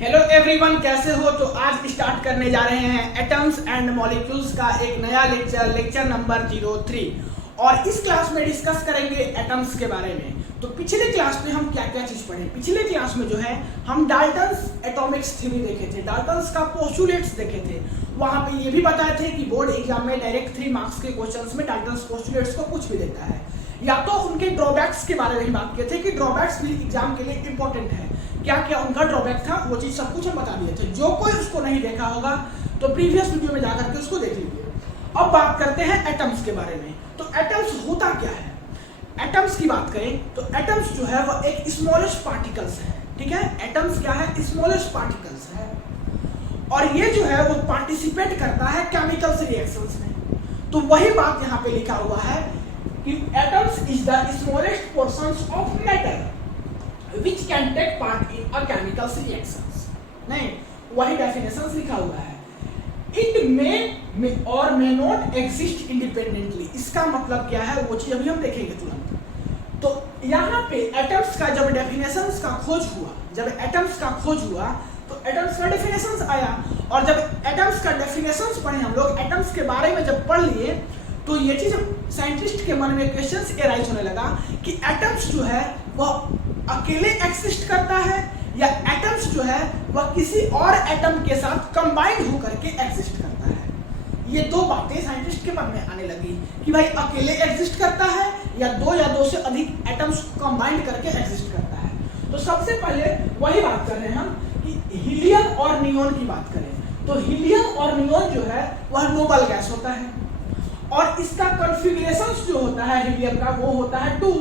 Hello everyone, कैसे हो? तो आज स्टार्ट करने जा रहे हैं एटम्स एंड मॉलिक्यूल्स का एक नया लेक्चर नंबर 03। और इस क्लास में डिस्कस करेंगे एटम्स के बारे में। तो पिछले क्लास में हम क्या क्या चीज पढ़े? पिछले क्लास में जो है हम डाल्टन्स एटॉमिक्स थ्योरी देखे थे, डाल्टन्स का पोस्टुलेट्स देखे थे। वहां पे ये भी बताए थे कि बोर्ड एग्जाम में डायरेक्ट 3 मार्क्स के क्वेश्चंस में डाल्टन्स पोस्टुलेट्स को कुछ भी देता है, या तो उनके ड्रॉबैक्स के बारे में ही बात किए थे कि ड्रॉबैक्स भी एग्जाम के लिए इंपॉर्टेंट है। क्या क्या उनका ड्रॉबैक था वो चीज सब कुछ हम बता दिए थे। जो कोई उसको नहीं देखा होगा तो प्रीवियस वीडियो में जाकर के उसको देख लीजिए। अब बात करते हैं एटम्स के बारे में। तो एटम्स होता क्या है? एटम्स की बात करें तो एटम्स जो है वो एक स्मॉलेस्ट पार्टिकल्स है। ठीक है, एटम्स क्या है? स्मॉलेस्ट पार्टिकल्स है। और ये जो है वो पार्टिसिपेट करता है केमिकल्स रिएक्शंस में। तो वही बात यहाँ पे लिखा हुआ है कि atoms is the smallest portions of matter which can take part in a chemical reactions। नहीं, वही डेफिनेशंस लिखा हुआ है। It may or may not exist independently। इसका मतलब क्या है वो चीज अभी हम देखेंगे तुरंत। तो यहाँ पे एटम्स का जब डेफिनेशंस का खोज हुआ, जब एटम्स का खोज हुआ तो एटम्स का डेफिनेशंस आया। और जब एटम्स का डेफिनेशंस पढ़े हम लोग, एटम्स के बारे में जब पढ़ लिए तो ये चीज साइंटिस्ट के मन में क्वेश्चंस एराइज होने लगा कि एटम्स जो है वह अकेले एग्जिस्ट करता है या एटम्स जो है वह किसी और एटम के साथ कंबाइंड होकर के एग्जिस्ट करता है। ये दो बातें साइंटिस्ट के मन में आने लगी कि भाई अकेले एग्जिस्ट करता है या दो से अधिक एटम्स कंबाइंड करके एग्जिस्ट करता है। तो सबसे पहले वही बात कर रहे हैं हम कि हीलियम और नियोन की बात करें तो हीलियम और नियोन जो है वह नोबल गैस होता है और इसका कॉन्फ़िगरेशन जो होता है हीलियम का वो होता है 2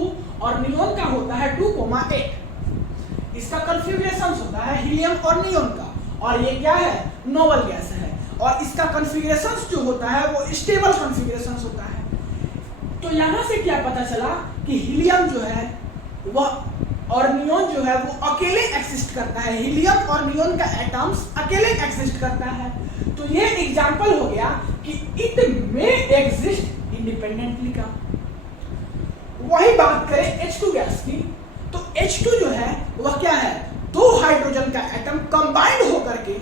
और नियोन का होता है 2,8। इसका कॉन्फ़िगरेशन होता है हीलियम और नियोन का, और ये क्या है? नोबल गैस है। और इसका कॉन्फ़िगरेशन जो होता है वो स्टेबल कॉन्फ़िगरेशन होता है। तो यहाँ से क्या पता चला कि हीलियम जो है वह और नियोन जो है वो अकेले एग्जिस्ट करता है। हीलियम और नियोन का एटम्स अकेले एग्जिस्ट करता है। तो ये एग्जांपल हो गया कि इट मे एग्जिस्ट इंडिपेंडेंटली का। वही बात करें H2 गैस की तो H2 जो है वह क्या है? 2 हाइड्रोजन का एटम कंबाइंड होकर के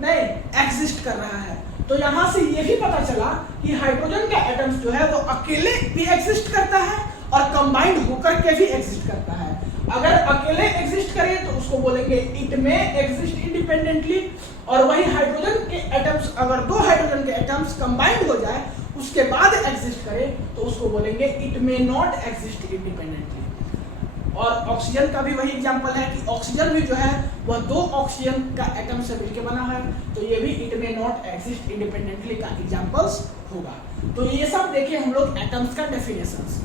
नहीं एग्जिस्ट कर रहा है। तो यहां से ये भी पता चला कि हाइड्रोजन का एटम्स जो है वो अकेले भी एग्जिस्ट करता है और कंबाइंड होकर के भी एग्जिस्ट करता है। अगर अकेले एग्जिस्ट करे तो उसको बोलेंगे इट में एग्जिस्ट इंडिपेंडेंटली, और वही हाइड्रोजन के एटम्स अगर 2 हाइड्रोजन के एटम्स कंबाइंड हो जाए उसके बाद एग्जिस्ट करे तो उसको बोलेंगे इट में नॉट एग्जिस्ट इंडिपेंडेंटली। और ऑक्सीजन का भी वही एग्जांपल है कि ऑक्सीजन भी जो है वह 2 ऑक्सीजन का एटम से मिलकर बना है। तो ये भी इट में नॉट एग्जिस्ट इंडिपेंडेंटली का एग्जांपल्स होगा। तो ये सब देखे हम लोग एटम्स का डेफिनेशंस।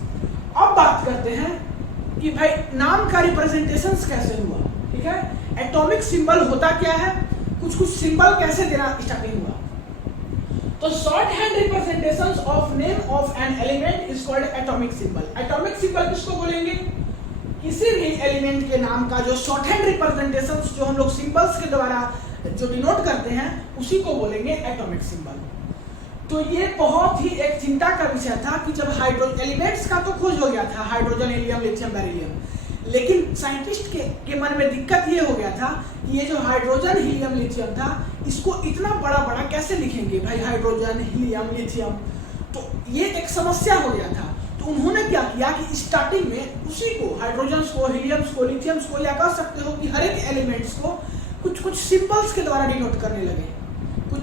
अब बात करते हैं कि भाई नाम का रिप्रेजेंटेशन कैसे हुआ। ठीक है, एटॉमिक सिंबल होता क्या है, कुछ सिंबल कैसे देना स्टार्टिंग हुआ। तो short hand representations of name of an element is called atomic symbol. Atomic symbol किसको बोलेंगे? किसी भी एलिमेंट के नाम का जो शॉर्ट हैंड रिप्रेजेंटेशंस जो हम लोग सिंबल्स के द्वारा जो डिनोट करते हैं उसी को बोलेंगे एटॉमिक सिंबल। तो ये बहुत ही एक चिंता का विषय था कि जब हाइड्रोजन एलिमेंट्स का तो खोज हो गया था, हाइड्रोजन, हीलियम, लिथियम, बेरिलियम, लेकिन साइंटिस्ट के मन में दिक्कत ये हो गया था कि ये जो हाइड्रोजन, हीलियम, लिथियम था इसको इतना बड़ा बड़ा कैसे लिखेंगे भाई, हाइड्रोजन, हीलियम, लिथियम। तो ये एक समस्या हो गया था। तो उन्होंने क्या किया कि स्टार्टिंग में उसी को हाइड्रोजन्स को, हीलियम्स को, लिथियम्स को, या कह सकते हो कि हर एक एलिमेंट्स को कुछ सिंबल्स के द्वारा डिनोट करने लगे,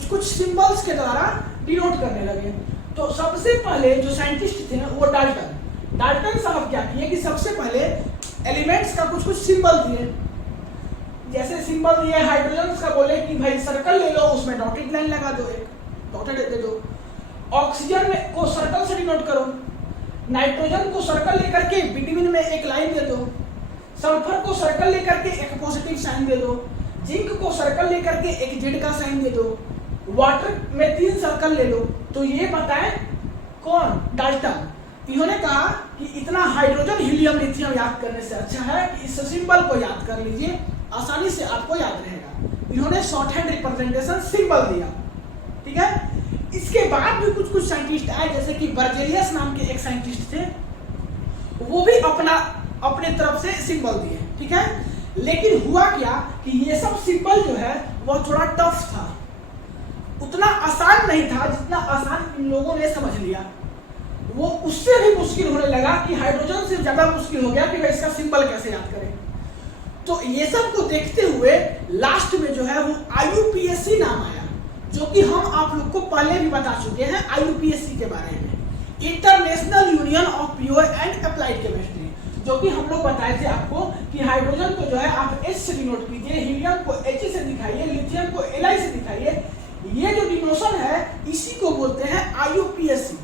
कुछ सिंबल्स के द्वारा डिनोट करने लगे। तो सबसे पहले जो साइंटिस्ट थे वो डाल्टन साहब क्या किए कि सबसे पहले एलिमेंट्स का कुछ सिंबल दिए। जैसे सिंबल दिए हाइड्रोजन का, बोले कि भाई सर्कल ले लो, उसमें डॉटेड लाइन लगा दो, एक डॉटेड दे दो। ऑक्सीजन में को सर्कल से डिनोट करो, नाइट्रोजन को सर्कल लेकर के बिटवीन में एक लाइन दे दो, सल्फर को सर्कल लेकर के एक पॉजिटिव साइन दे दो, जिंक को सर्कल लेकर के एक जेड का साइन दे दो, वाटर में 3 सर्कल ले लो। तो ये बताएं कौन? डाल्टन। इन्होंने कहा कि इतना हाइड्रोजन, हीलियम, लिथियम याद करने से अच्छा है कि इस सिंबल को याद कर लीजिए, आसानी से आपको याद रहेगा। इन्होंने शॉर्ट हैंड रिप्रेजेंटेशन सिंबल दिया। ठीक है, इसके बाद भी कुछ साइंटिस्ट आए, जैसे कि बर्जेलियस नाम के एक साइंटिस्ट थे, वो भी अपने तरफ से सिंबल दिए। ठीक है, लेकिन हुआ क्या कि ये सब सिंबल जो है वह थोड़ा टफ था, उतना आसान नहीं था जितना आसान इन लोगों ने समझ लिया। वो उससे भी मुश्किल होने लगा कि हाइड्रोजन से ज्यादा मुश्किल हो गया कि भाई इसका सिंबल कैसे याद करें। तो ये सब को देखते हुए लास्ट में जो है वो IUPAC नाम आया, जो कि हम आप लोग को पहले भी बता चुके हैं IUPAC के बारे में, international union of pure and applied chemistry, जो कि हम लोग बताए थे आपको कि हाइड्रोजन को जो है आप H से डिनोट कीजिए, हीलियम को He से दिखाइए, लिथियम को Li से दिखाइए। ये जो डिनोशन है इसी को बोलते हैं IUPAC।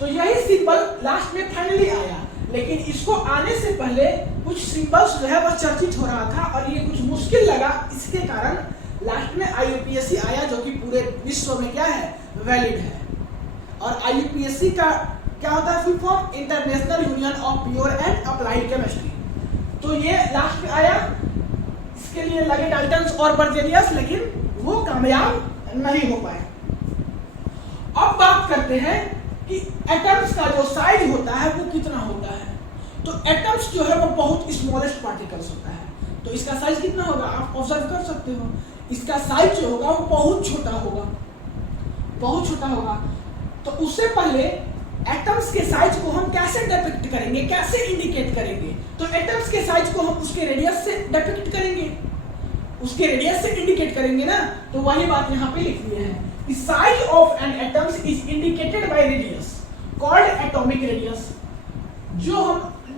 तो यही सिंबल लास्ट में फाइनली आया, लेकिन इसको आने से पहले कुछ सिंबल्स जो है वह चर्चित हो रहा था और ये कुछ मुश्किल लगा, इसके कारण लास्ट में IUPAC आया, जो कि पूरे विश्व में क्या है, वैलिड है। और IUPAC का क्या होता है full form, international union of pure and applied chemistry. तो ये लास्ट में आया, इसके लिए लगे डाल्टन्स और बर्जेलियस, लेकिन वो कामयाब नहीं हो पाए। अब बात करते हैं कि एटम्स का जो साइज होता है वो कितना होता है। तो एटम्स जो है वो बहुत स्मॉलेस्ट पार्टिकल्स होता है, तो इसका साइज कितना होगा आप ऑब्जर्व कर सकते हो। इसका साइज जो होगा वो बहुत छोटा होगा, बहुत छोटा होगा। तो उससे पहले एटम्स के साइज को हम कैसे डिपिक्ट करेंगे, कैसे इंडिकेट करेंगे? तो एटम्स के साइज को हम उसके रेडियस से डिपिक्ट करेंगे, उसके रेडियस से इंडिकेट करेंगे ना। तो वही बात यहाँ पे लिख दिए हैं, the size of an atom is indicated by radius called atomic radius। जो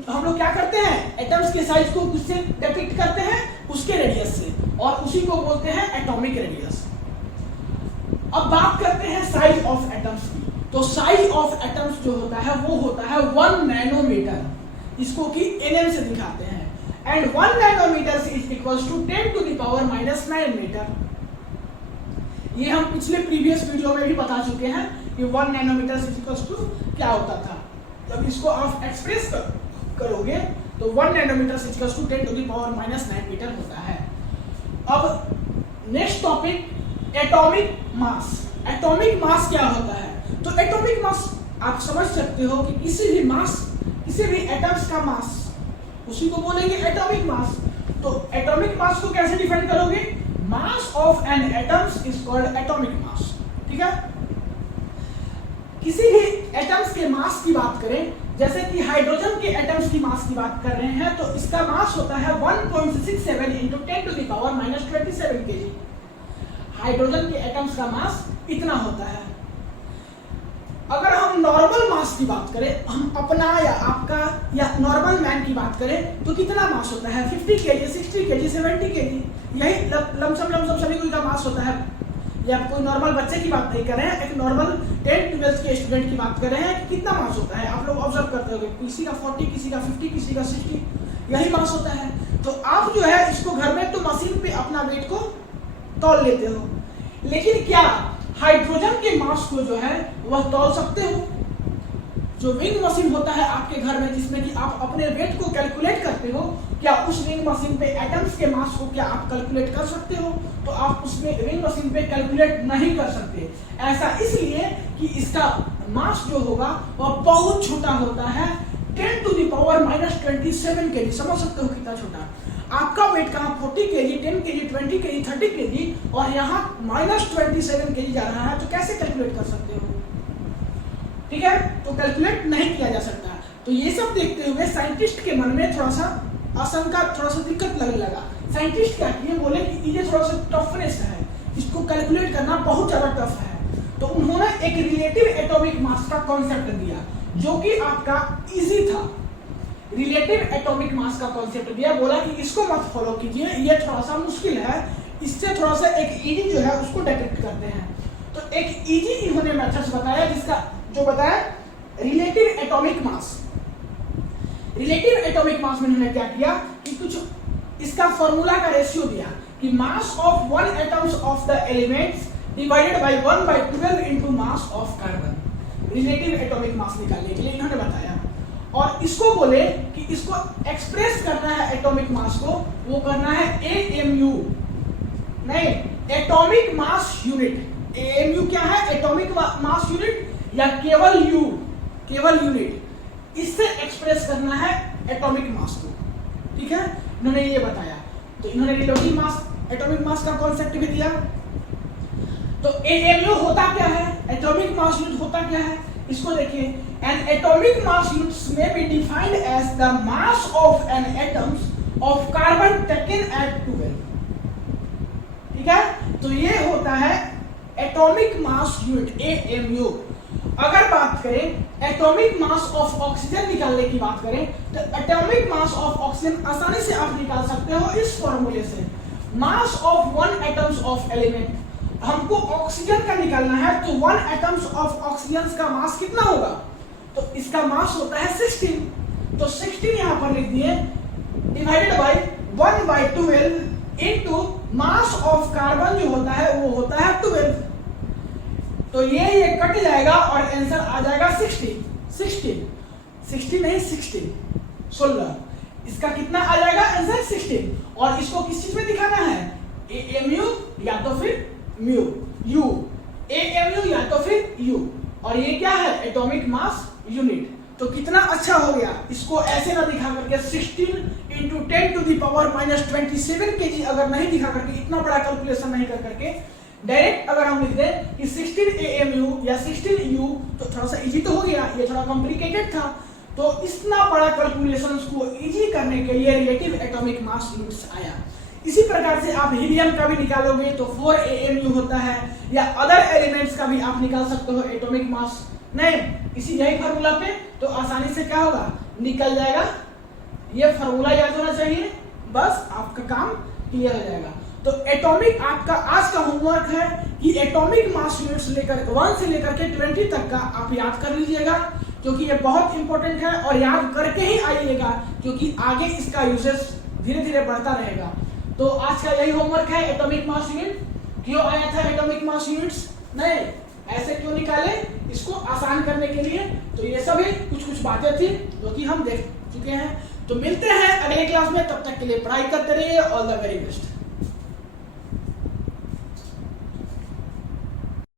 हम लोग क्या करते हैं, एटम्स के साइज को किससे डिपिक्ट करते हैं, उसके रेडियस से, और उसी को बोलते हैं एटॉमिक रेडियस। अब बात करते हैं साइज ऑफ एटम्स की। तो साइज ऑफ एटम्स जो होता है वो होता है 1 नैनोमीटर, इसको कि nm से दिखाते हैं। And 1 nanometer is equals to 10 to the power -9 meter. ये हम पिछले प्रीवियस वीडियो में भी बता चुके हैं कि 1 नैनोमीटर इज इक्वल्स टू क्या होता था। जब इसको आप एक्सप्रेस करोगे तो 1 nanometer is equals to 10 to the power -9 meter होता है। अब next topic, atomic mass. Atomic mass क्या होता है? तो एटॉमिक मास आप समझ सकते हो कि किसी भी मास, किसी भी एटम्स का मास, उसी को बोलेंगे एटॉमिक मास। तो एटॉमिक मास को कैसे डिफाइन करोगे? Mass of an atoms is called atomic mass. ठीक है, किसी भी एटम्स के मास की बात करें, जैसे कि हाइड्रोजन के एटम्स की मास की बात कर रहे हैं, तो इसका मास होता है 1.67 × 10 to the power -27 kg। Hydrogen के एटम्स का मास इतना होता है। अगर हम नॉर्मल मास की बात करें, हम अपना या आपका या नॉर्मल मैन की बात करें, तो कितना मास होता है? 50 kg, 60 kg, 70 kg, यही लमसम सभी कोई का मास होता है। या कोई नॉर्मल बच्चे की बात नहीं कर रहे हैं, एक नॉर्मल 10-12 के स्टूडेंट की बात कर रहे हैं कि कितना मास होता है। आप लोग ऑब्जर्व करते होंगे, किसी का 40, किसी का 50, किसी का 60, यही मास होता है। तो आप जो है इसको घर में तो मशीन पे अपना वेट को तौल लेते हो, लेकिन क्या हाइड्रोजन के मास को जो है वह तौल सकते हो? जो विंग मशीन होता है आपके घर में, जिसमें कि आप अपने वेट को कैलकुलेट करते हो, क्या उस विंग मशीन पे एटम्स के मास को क्या आप कैलकुलेट कर सकते हो? तो आप उसमें विंग मशीन पे कैलकुलेट नहीं कर सकते। ऐसा इसलिए कि इसका मास जो होगा वह बहुत छोटा होता है, 10 टू द पावर -27 kg। समझ सकते हो कितना छोटा। आपका वेट कहाँ 40 kg, 10 kg, 20 kg, 30 kg, और यहाँ -27 kg जा रहा है, तो कैसे कैलकुलेट कर सकते हो? ठीक है, तो कैलकुलेट नहीं किया जा सकता। तो ये सब देखते हुए साइंटिस्ट के मन में थोड़ा सा आशंका, थोड़ा सा दिक्कत लगने लगा। साइंटिस्ट क्या किए, बोले कि ये थोड़ा सा टफनेस है, इसको कैलकुलेट करना बहुत ज्यादा टफ है। तो उन्होंने एक रिलेटिव एटॉमिक मास का कॉन्सेप्ट दिया, जो कि आपका इजी था। रिलेटिव एटॉमिक मास का कॉन्सेप्ट दिया, बोला कि इसको मत फॉलो कीजिए, ये थोड़ा सा मुश्किल है, इससे थोड़ा सा एक इजी जो है उसको डिटेक्ट करते हैं। तो एक इजी इन्होंने मेथड्स बताया, जिसका जो बताया relative atomic mass. Relative atomic mass में इन्होंने क्या किया कि कुछ इसका फॉर्मूला का रेशियो दिया कि mass of 1 atoms of the elements divided by 1/12 into mass of carbon. Relative atomic mass निकालने के लिए इन्होंने बताया, और इसको बोले कि इसको एक्सप्रेस करना है एटॉमिक मास को, वो करना है AMU, नहीं एटॉमिक मास यूनिट। AMU क्या है? एटॉमिक मास यूनिट, या केवल U, केवल यूनिट, इससे एक्सप्रेस करना है एटॉमिक मास को। ठीक है, इन्होंने ये बताया। तो इन्होंने रिलेटिव मास, एटॉमिक मास का कॉन्सेप्ट भी दिया। तो AMU होता क्या है, एटॉमिक मास यूनिट होता क्या है, इसको देखिए। एन एटॉमिक मास यूनिट्स में be defined as the mass of an atoms of carbon taken at 12। ठीक है, तो ये होता है एटॉमिक मास यूनिट AMU। अगर बात करें एटॉमिक मास ऑफ ऑक्सीजन निकालने की बात करें, तो एटॉमिक मास ऑफ ऑक्सीजन आसानी से आप निकाल सकते हो इस फॉर्मूले से। Mass of one atoms of element, हमको ऑक्सीजन का निकालना है, तो वन एटम्स ऑफ ऑक्सीजन का मास कितना होगा, तो इसका मास होता है 16। तो 16 यहां पर लिख दिए, divided by 1/12 into mass of carbon जो होता है वो होता है 12। तो ये कट जाएगा और आंसर आ जाएगा 16 नहीं 16। इसका कितना आ जाएगा आंसर 16। और इसको किस चीज में दिखाना है, AMU या तो फिर म्यू, यू, AMU या तो फिर यू। और ये क्या है, एटॉमिक मास यूनिट। तो कितना अच्छा हो गया, इसको ऐसे ना दिखा करके 16 × 10⁻27 kg अगर नहीं दिखा करके, इतना बड़ा कैलकुलेशन नहीं कर करके डायरेक्ट अगर हम लिख दें कि 16 AMU या 16 U, तो थोड़ा सा इजी तो हो गया, ये थोड़ा कॉम्प्लिकेटेड था। तो इतना बड़ा कैलकुलेशन को इजी करने के लिए रिलेटिव एटॉमिक मास यूनिट्स आया। इसी प्रकार से आप हीलियम का भी निकालोगे तो 4 AMU होता है, या अदर एलिमेंट्स का भी आप निकाल सकते हो एटॉमिक मास। नहीं, इसी यही फार्मूला पे तो आसानी से क्या होगा, निकल जाएगा। ये फार्मूला याद होना चाहिए, बस आपका काम क्लियर हो जाएगा। तो एटॉमिक, आपका आज का होमवर्क है कि एटॉमिक मास यूनिट्स लेकर 1 से लेकर के 20 तक का आप याद कर लीजिएगा, क्योंकि ये बहुत इंपॉर्टेंट है। और याद करके ही आइएगा, क्योंकि आगे इसका यूजेस धीरे धीरे बढ़ता रहेगा। तो आज का यही होमवर्क है, एटॉमिक मास यूनिट। क्यों आया था एटॉमिक मास यूनिट्स, नहीं ऐसे क्यों निकाले, इसको आसान करने के लिए। तो ये सभी कुछ बातें थी जो कि हम देख चुके हैं। तो मिलते हैं अगले क्लास में, तब तक के लिए पढ़ाई करते रहिए। All the very best.